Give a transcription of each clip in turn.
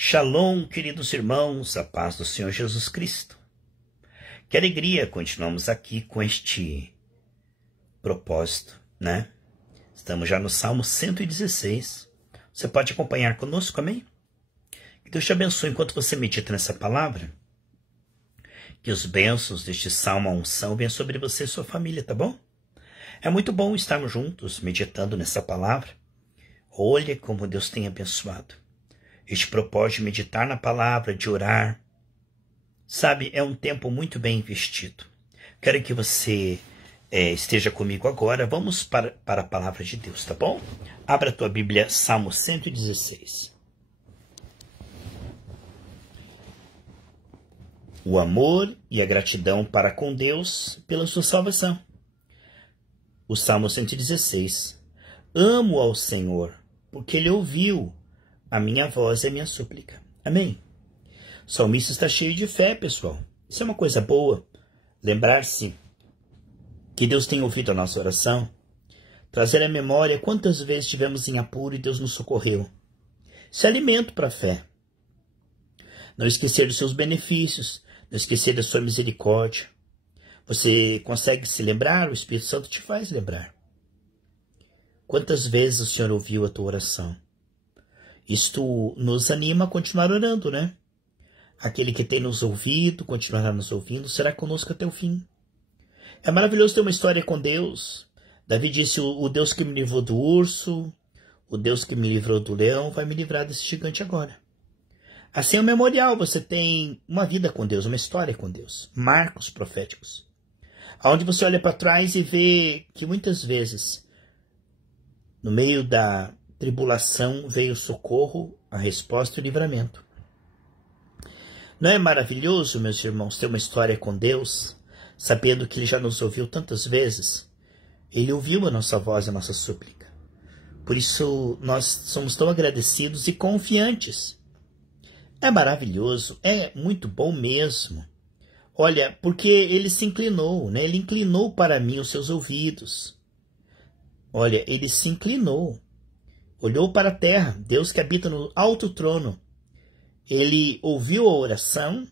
Shalom, queridos irmãos, a paz do Senhor Jesus Cristo. Que alegria, continuamos aqui com este propósito, né? Estamos já no Salmo 116. Você pode acompanhar conosco, amém? Que Deus te abençoe enquanto você medita nessa palavra. Que os bênçãos deste Salmo, a unção, venham sobre você e sua família, tá bom? É muito bom estarmos juntos meditando nessa palavra. Olha como Deus tem abençoado. Este propósito de meditar na palavra, de orar, sabe, é um tempo muito bem investido. Quero que você esteja comigo agora. Vamos para a palavra de Deus, tá bom? Abra a tua Bíblia, Salmo 116. O amor e a gratidão para com Deus pela sua salvação. O Salmo 116. Amo ao Senhor, porque Ele ouviu a minha voz e a minha súplica. Amém? O salmista está cheio de fé, pessoal. Isso é uma coisa boa. Lembrar-se que Deus tem ouvido a nossa oração. Trazer à memória quantas vezes estivemos em apuro e Deus nos socorreu. Isso é alimento para a fé. Não esquecer dos seus benefícios. Não esquecer da sua misericórdia. Você consegue se lembrar? O Espírito Santo te faz lembrar. Quantas vezes o Senhor ouviu a tua oração? Isto nos anima a continuar orando, né? Aquele que tem nos ouvido, continuará nos ouvindo, será conosco até o fim. É maravilhoso ter uma história com Deus. Davi disse, o Deus que me livrou do urso, o Deus que me livrou do leão, vai me livrar desse gigante agora. Assim é um memorial, você tem uma vida com Deus, uma história com Deus. Marcos proféticos. Onde você olha para trás e vê que muitas vezes, no meio da tribulação, veio o socorro, a resposta e o livramento. Não é maravilhoso, meus irmãos, ter uma história com Deus, sabendo que Ele já nos ouviu tantas vezes? Ele ouviu a nossa voz, a nossa súplica. Por isso, nós somos tão agradecidos e confiantes. É maravilhoso, é muito bom mesmo. Olha, porque Ele se inclinou, né? Ele inclinou para mim os seus ouvidos. Olha, Ele se inclinou. Olhou para a terra, Deus que habita no alto trono. Ele ouviu a oração,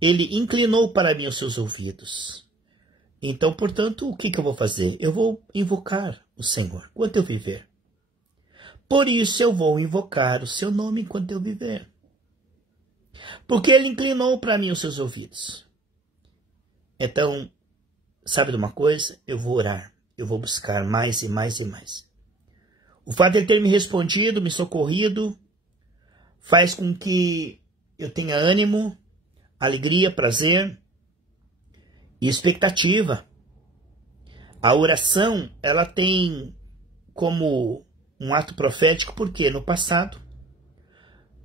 Ele inclinou para mim os seus ouvidos. Então, portanto, o que eu vou fazer? Eu vou invocar o Senhor enquanto eu viver. Por isso eu vou invocar o seu nome enquanto eu viver. Porque Ele inclinou para mim os seus ouvidos. Então, sabe de uma coisa? Eu vou orar, eu vou buscar mais e mais e mais. O fato de Ele ter me respondido, me socorrido, faz com que eu tenha ânimo, alegria, prazer e expectativa. A oração, ela tem como um ato profético, porque no passado,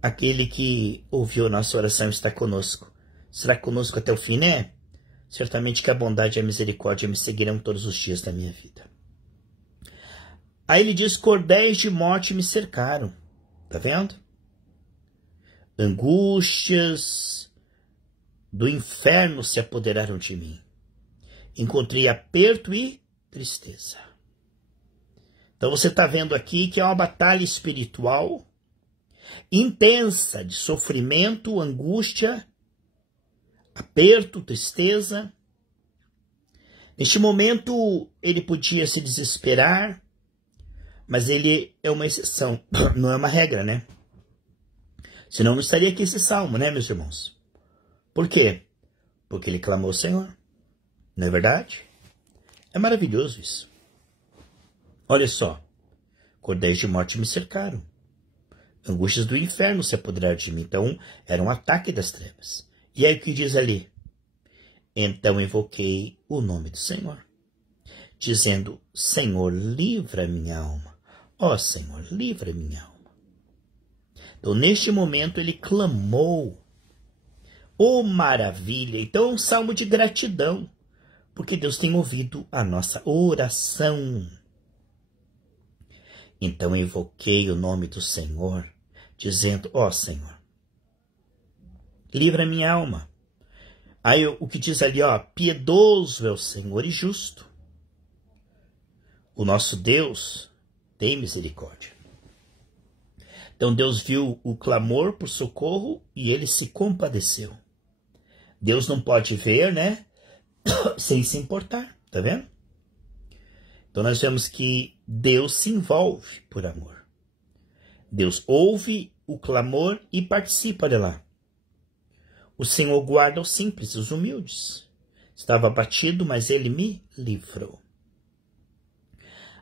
aquele que ouviu a nossa oração está conosco. Será conosco até o fim, né? Certamente que a bondade e a misericórdia me seguirão todos os dias da minha vida. Aí ele diz, cordéis de morte me cercaram. Tá vendo? Angústias do inferno se apoderaram de mim. Encontrei aperto e tristeza. Então você está vendo aqui que é uma batalha espiritual intensa de sofrimento, angústia, aperto, tristeza. Neste momento ele podia se desesperar, mas ele é uma exceção, não é uma regra, né? Senão não estaria aqui esse salmo, né, meus irmãos? Por quê? Porque ele clamou ao Senhor. Não é verdade? É maravilhoso isso. Olha só. Cordéis de morte me cercaram. Angústias do inferno se apoderaram de mim. Então, era um ataque das trevas. E aí o que diz ali? Então invoquei o nome do Senhor, dizendo, Senhor, livra minha alma. Ó Senhor, livra minha alma. Então, neste momento, ele clamou. Oh, maravilha! Então, é um salmo de gratidão, porque Deus tem ouvido a nossa oração. Então, invoquei o nome do Senhor, dizendo, ó Senhor, livra minha alma. Aí, o que diz ali, ó, piedoso é o Senhor e justo. O nosso Deus tem misericórdia. Então Deus viu o clamor por socorro e ele se compadeceu. Deus não pode ver, né? Sem se importar, tá vendo? Então nós vemos que Deus se envolve por amor. Deus ouve o clamor e participa, olha lá. O Senhor guarda os simples e os humildes. Estava abatido, mas ele me livrou.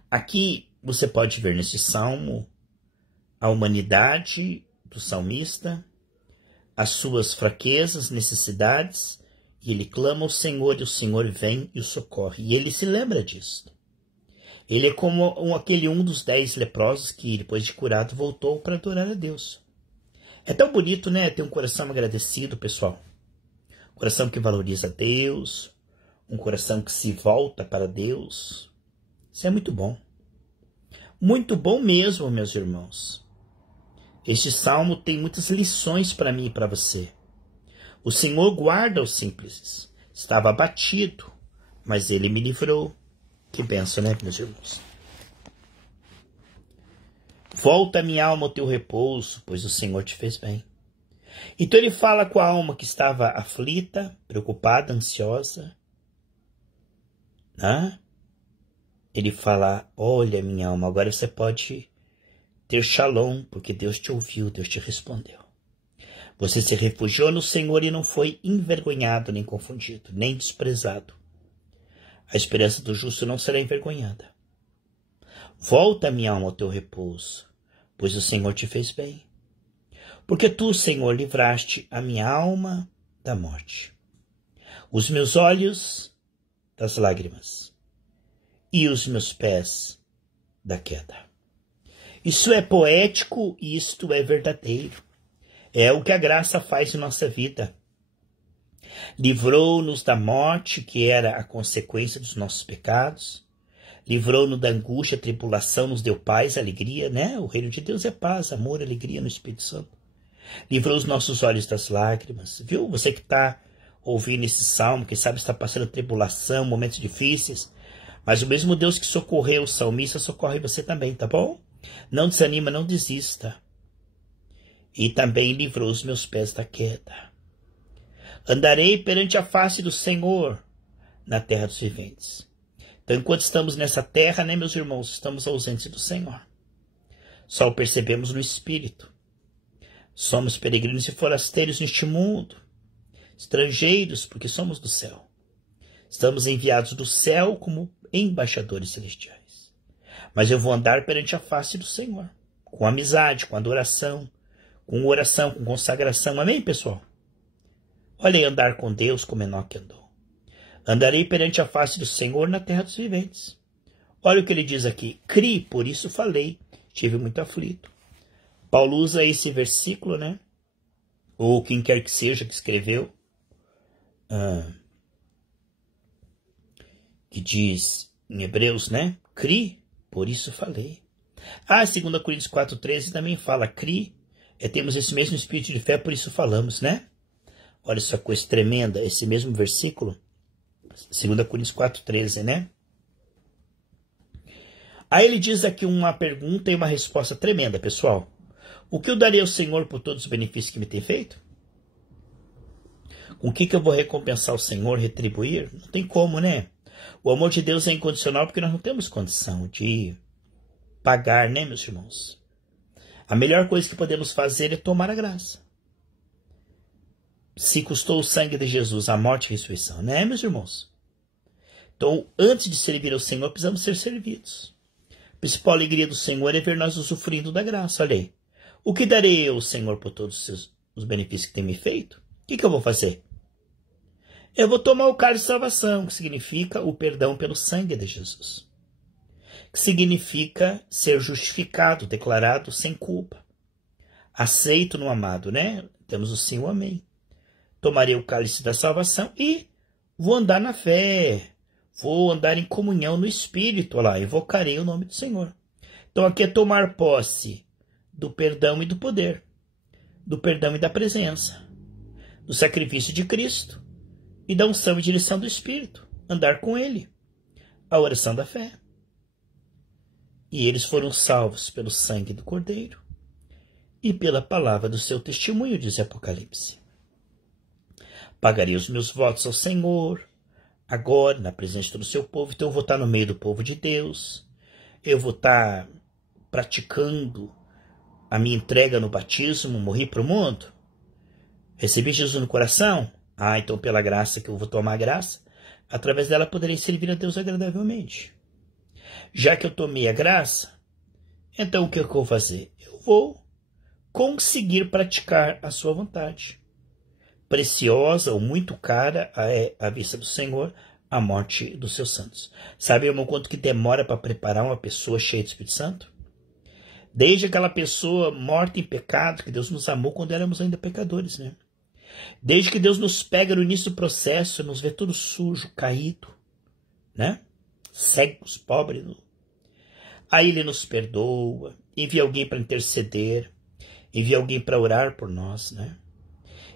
Aqui você pode ver nesse salmo a humanidade do salmista, as suas fraquezas, necessidades, e ele clama ao Senhor, e o Senhor vem e o socorre. E ele se lembra disso. Ele é como aquele dos 10 leprosos que, depois de curado, voltou para adorar a Deus. É tão bonito, né? Ter um coração agradecido, pessoal. Um coração que valoriza Deus, um coração que se volta para Deus. Isso é muito bom. Muito bom mesmo, meus irmãos. Este salmo tem muitas lições para mim e para você. O Senhor guarda os simples. Estava abatido, mas ele me livrou. Que bênção, né, meus irmãos? Volta, minha alma, ao teu repouso, pois o Senhor te fez bem. Então ele fala com a alma que estava aflita, preocupada, ansiosa. Ele fala, olha, minha alma, agora você pode ter shalom, porque Deus te ouviu, Deus te respondeu. Você se refugiou no Senhor e não foi envergonhado, nem confundido, nem desprezado. A esperança do justo não será envergonhada. Volta, minha alma, ao teu repouso, pois o Senhor te fez bem. Porque tu, Senhor, livraste a minha alma da morte, os meus olhos das lágrimas e os meus pés da queda. Isso é poético e isto é verdadeiro. É o que a graça faz em nossa vida. Livrou-nos da morte, que era a consequência dos nossos pecados. Livrou-nos da angústia, tribulação, nos deu paz, alegria, né? O reino de Deus é paz, amor, alegria no Espírito Santo. Livrou os nossos olhos das lágrimas. Viu? Você que está ouvindo esse salmo, que sabe está passando tribulação, momentos difíceis. Mas o mesmo Deus que socorreu o salmista, socorre você também, tá bom? Não desanima, não desista. E também livrou os meus pés da queda. Andarei perante a face do Senhor na terra dos viventes. Então, enquanto estamos nessa terra, né, meus irmãos, estamos ausentes do Senhor. Só o percebemos no Espírito. Somos peregrinos e forasteiros neste mundo. Estrangeiros, porque somos do céu. Estamos enviados do céu como embaixadores celestiais. Mas eu vou andar perante a face do Senhor. Com amizade, com adoração, com oração, com consagração. Amém, pessoal? Olha aí, andar com Deus como Enoque andou. Andarei perante a face do Senhor na terra dos viventes. Olha o que ele diz aqui. Cri, por isso falei. Estive muito aflito. Paulo usa esse versículo, né? Ou quem quer que seja que escreveu. Que diz em Hebreus, né? Cri, por isso falei. 2 Coríntios 4,13 também fala. Cri, temos esse mesmo espírito de fé, por isso falamos, né? Olha essa coisa tremenda, esse mesmo versículo, 2 Coríntios 4,13, né? Aí ele diz aqui uma pergunta e uma resposta tremenda, pessoal. O que eu darei ao Senhor por todos os benefícios que me tem feito? Com o que eu vou recompensar o Senhor, retribuir? Não tem como, né? O amor de Deus é incondicional porque nós não temos condição de pagar, né, meus irmãos? A melhor coisa que podemos fazer é tomar a graça. Se custou o sangue de Jesus, a morte e a ressurreição, né, meus irmãos? Então, antes de servir ao Senhor, precisamos ser servidos. A principal alegria do Senhor é ver nós usufruindo da graça. Olha aí. O que darei eu ao Senhor por todos os benefícios que tem me feito? O que eu vou fazer? Eu vou tomar o cálice de salvação, que significa o perdão pelo sangue de Jesus. Que significa ser justificado, declarado sem culpa. Aceito no amado, né? Temos o sim e o amém. Tomarei o cálice da salvação e vou andar na fé. Vou andar em comunhão no Espírito. Olha lá, evocarei o nome do Senhor. Então aqui é tomar posse do perdão e do poder. Do perdão e da presença. Do sacrifício de Cristo. E da unção e direção do Espírito. Andar com Ele. A oração da fé. E eles foram salvos pelo sangue do Cordeiro. e pela palavra do seu testemunho, diz Apocalipse. Pagarei os meus votos ao Senhor, agora, na presença do seu povo. Então eu vou estar no meio do povo de Deus, eu vou estar praticando a minha entrega no batismo, morri para o mundo, recebi Jesus no coração. Então pela graça que eu vou tomar a graça, através dela poderei servir a Deus agradavelmente. Já que eu tomei a graça, então o que eu vou fazer? Eu vou conseguir praticar a sua vontade. Preciosa ou muito cara é à vista do Senhor a morte dos seus santos. Sabe, irmão, quanto que demora para preparar uma pessoa cheia do Espírito Santo? Desde aquela pessoa morta em pecado, que Deus nos amou quando éramos ainda pecadores, né? Desde que Deus nos pega no início do processo, nos vê todo sujo, caído, né? Cegos, pobres. Aí Ele nos perdoa, envia alguém para interceder, envia alguém para orar por nós, né?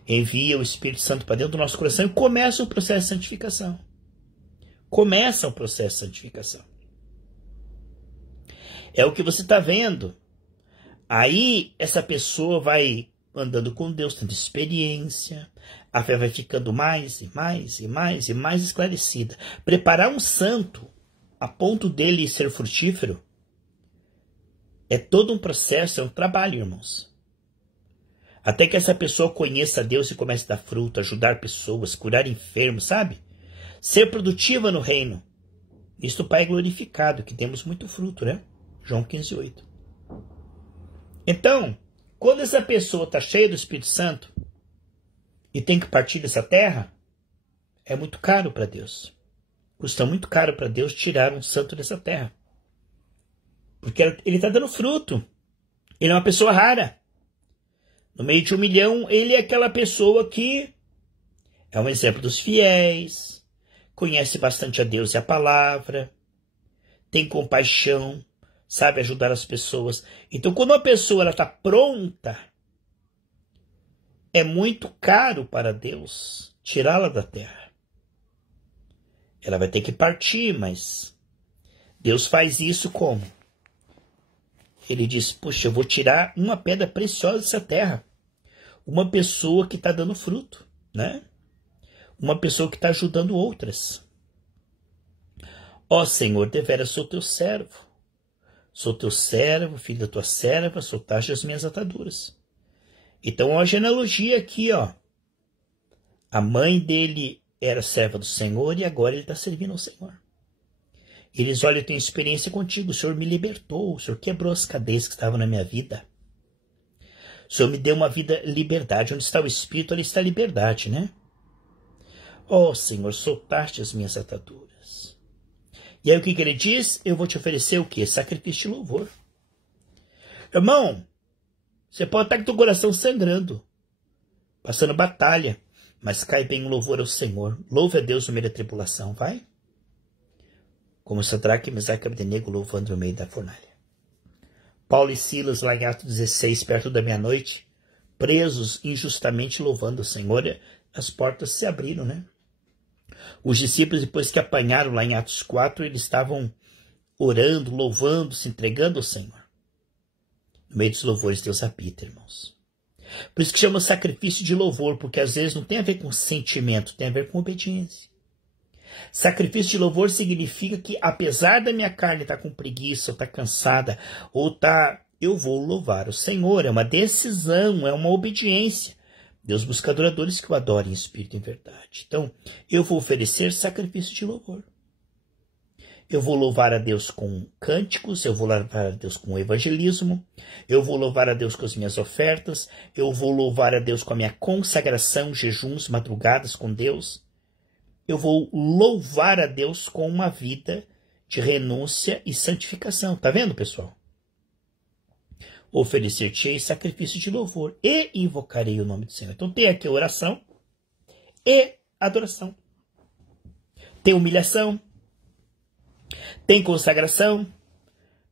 Envia o Espírito Santo para dentro do nosso coração e começa o processo de santificação. Começa o processo de santificação. É o que você está vendo. Aí essa pessoa vai andando com Deus, tendo experiência, a fé vai ficando mais e mais e mais e mais esclarecida. Preparar um santo a ponto dele ser frutífero é todo um processo, é um trabalho, irmãos. Até que essa pessoa conheça a Deus e comece a dar fruto, ajudar pessoas, curar enfermos, sabe? Ser produtiva no reino. Isto o Pai é glorificado, que temos muito fruto, né? João 15:8. Então, quando essa pessoa está cheia do Espírito Santo e tem que partir dessa terra, é muito caro para Deus. Custa muito caro para Deus tirar um santo dessa terra. Porque ele está dando fruto. Ele é uma pessoa rara. No meio de 1 milhão, ele é aquela pessoa que é um exemplo dos fiéis, conhece bastante a Deus e a palavra, tem compaixão, sabe ajudar as pessoas. Então, quando uma pessoa está pronta, é muito caro para Deus tirá-la da terra. Ela vai ter que partir, mas Deus faz isso como? Ele diz, puxa, eu vou tirar uma pedra preciosa dessa terra. Uma pessoa que está dando fruto, né? Uma pessoa que está ajudando outras. Ó Senhor, deveras sou teu servo. Sou teu servo, filho da tua serva, soltaste as minhas ataduras. Então, ó, a genealogia aqui, ó. A mãe dele era serva do Senhor e agora ele está servindo ao Senhor. Eles, olha, eu tenho experiência contigo, o Senhor me libertou, o Senhor quebrou as cadeias que estavam na minha vida. O Senhor me deu uma vida liberdade, onde está o Espírito, ali está a liberdade, né? Ó Senhor, soltaste as minhas ataduras. E aí o que ele diz? Eu vou te oferecer o quê? Sacrifício de louvor. Irmão, você pode estar com o teu coração sangrando, passando batalha, mas cai bem o louvor ao Senhor. Louve a Deus no meio da tribulação, vai? Como Sadraque, Mesaque e Abdenego louvando no meio da fornalha. Paulo e Silas, lá em Atos 16, perto da meia-noite, presos injustamente louvando o Senhor, as portas se abriram, né? Os discípulos, depois que apanharam lá em Atos 4, eles estavam orando, louvando, se entregando ao Senhor. No meio dos louvores, Deus habita, irmãos. Por isso que chama sacrifício de louvor, porque às vezes não tem a ver com sentimento, tem a ver com obediência. Sacrifício de louvor significa que, apesar da minha carne estar com preguiça, ou estar cansada, eu vou louvar o Senhor. É uma decisão, é uma obediência. Deus busca adoradores que o adorem em espírito e em verdade. Então, eu vou oferecer sacrifício de louvor. Eu vou louvar a Deus com cânticos, eu vou louvar a Deus com evangelismo, eu vou louvar a Deus com as minhas ofertas, eu vou louvar a Deus com a minha consagração, jejuns, madrugadas com Deus. Eu vou louvar a Deus com uma vida de renúncia e santificação. Tá vendo, pessoal? Oferecer-te-ei sacrifício de louvor e invocarei o nome do Senhor. Então tem aqui oração e adoração. Tem humilhação. Tem consagração.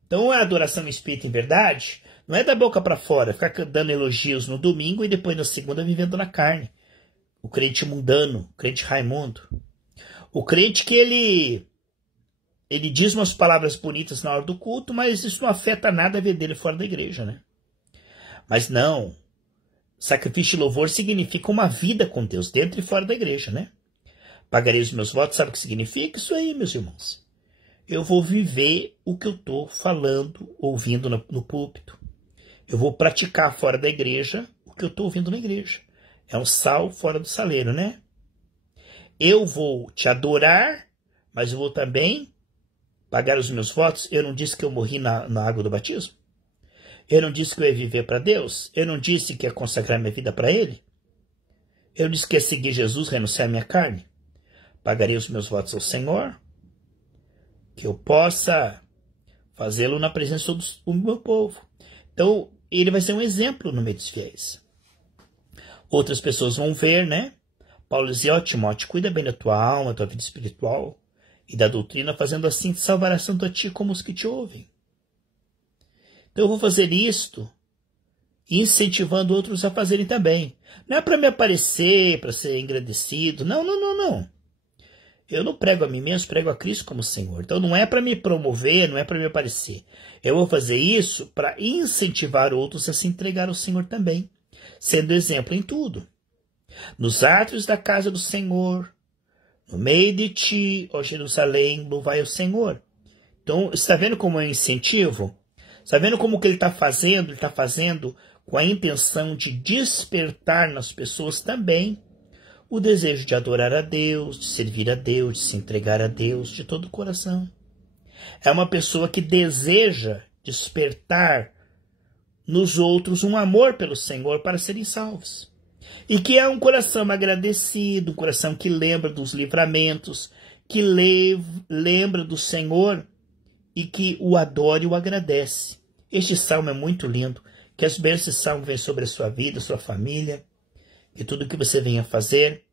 Então a adoração em espírito e em verdade não é da boca para fora, ficar dando elogios no domingo e depois na segunda vivendo na carne. O crente mundano, o crente Raimundo. O crente que ele diz umas palavras bonitas na hora do culto, mas isso não afeta nada a vida dele fora da igreja, né? Mas não. Sacrifício de louvor significa uma vida com Deus, dentro e fora da igreja, né? Pagarei os meus votos, sabe o que significa? Isso aí, meus irmãos. Eu vou viver o que eu estou falando, ouvindo no púlpito. Eu vou praticar fora da igreja o que eu estou ouvindo na igreja. É um sal fora do saleiro, né? Eu vou te adorar, mas eu vou também pagar os meus votos. Eu não disse que eu morri na água do batismo? Eu não disse que eu ia viver para Deus? Eu não disse que ia consagrar minha vida para Ele? Eu disse que ia seguir Jesus, renunciar à minha carne? Pagarei os meus votos ao Senhor, que eu possa fazê-lo na presença do meu povo. Então, ele vai ser um exemplo no meio dos fiéis. Outras pessoas vão ver, né? Paulo dizia, ó Timóteo, cuida bem da tua alma, da tua vida espiritual e da doutrina, fazendo assim te salvarás tanto a ti como os que te ouvem. Então eu vou fazer isto, incentivando outros a fazerem também. Não é para me aparecer, para ser engrandecido. Não, não, não, não. Eu não prego a mim mesmo, prego a Cristo como Senhor. Então não é para me promover, não é para me aparecer. Eu vou fazer isso para incentivar outros a se entregar ao Senhor também, sendo exemplo em tudo. Nos átrios da casa do Senhor, no meio de ti, ó Jerusalém, louvai o Senhor. Então, está vendo como é um incentivo? Está vendo como que ele está fazendo? Ele está fazendo com a intenção de despertar nas pessoas também o desejo de adorar a Deus, de servir a Deus, de se entregar a Deus de todo o coração. É uma pessoa que deseja despertar nos outros um amor pelo Senhor para serem salvos. E que é um coração agradecido, um coração que lembra dos livramentos, que lembra do Senhor e que o adora e o agradece. Este salmo é muito lindo. Que as bênçãos desse salmo venham sobre a sua vida, sua família, que tudo que você venha fazer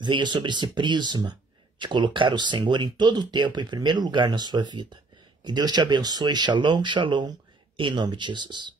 venha sobre esse prisma de colocar o Senhor em todo o tempo em primeiro lugar na sua vida. Que Deus te abençoe. Shalom, shalom, em nome de Jesus.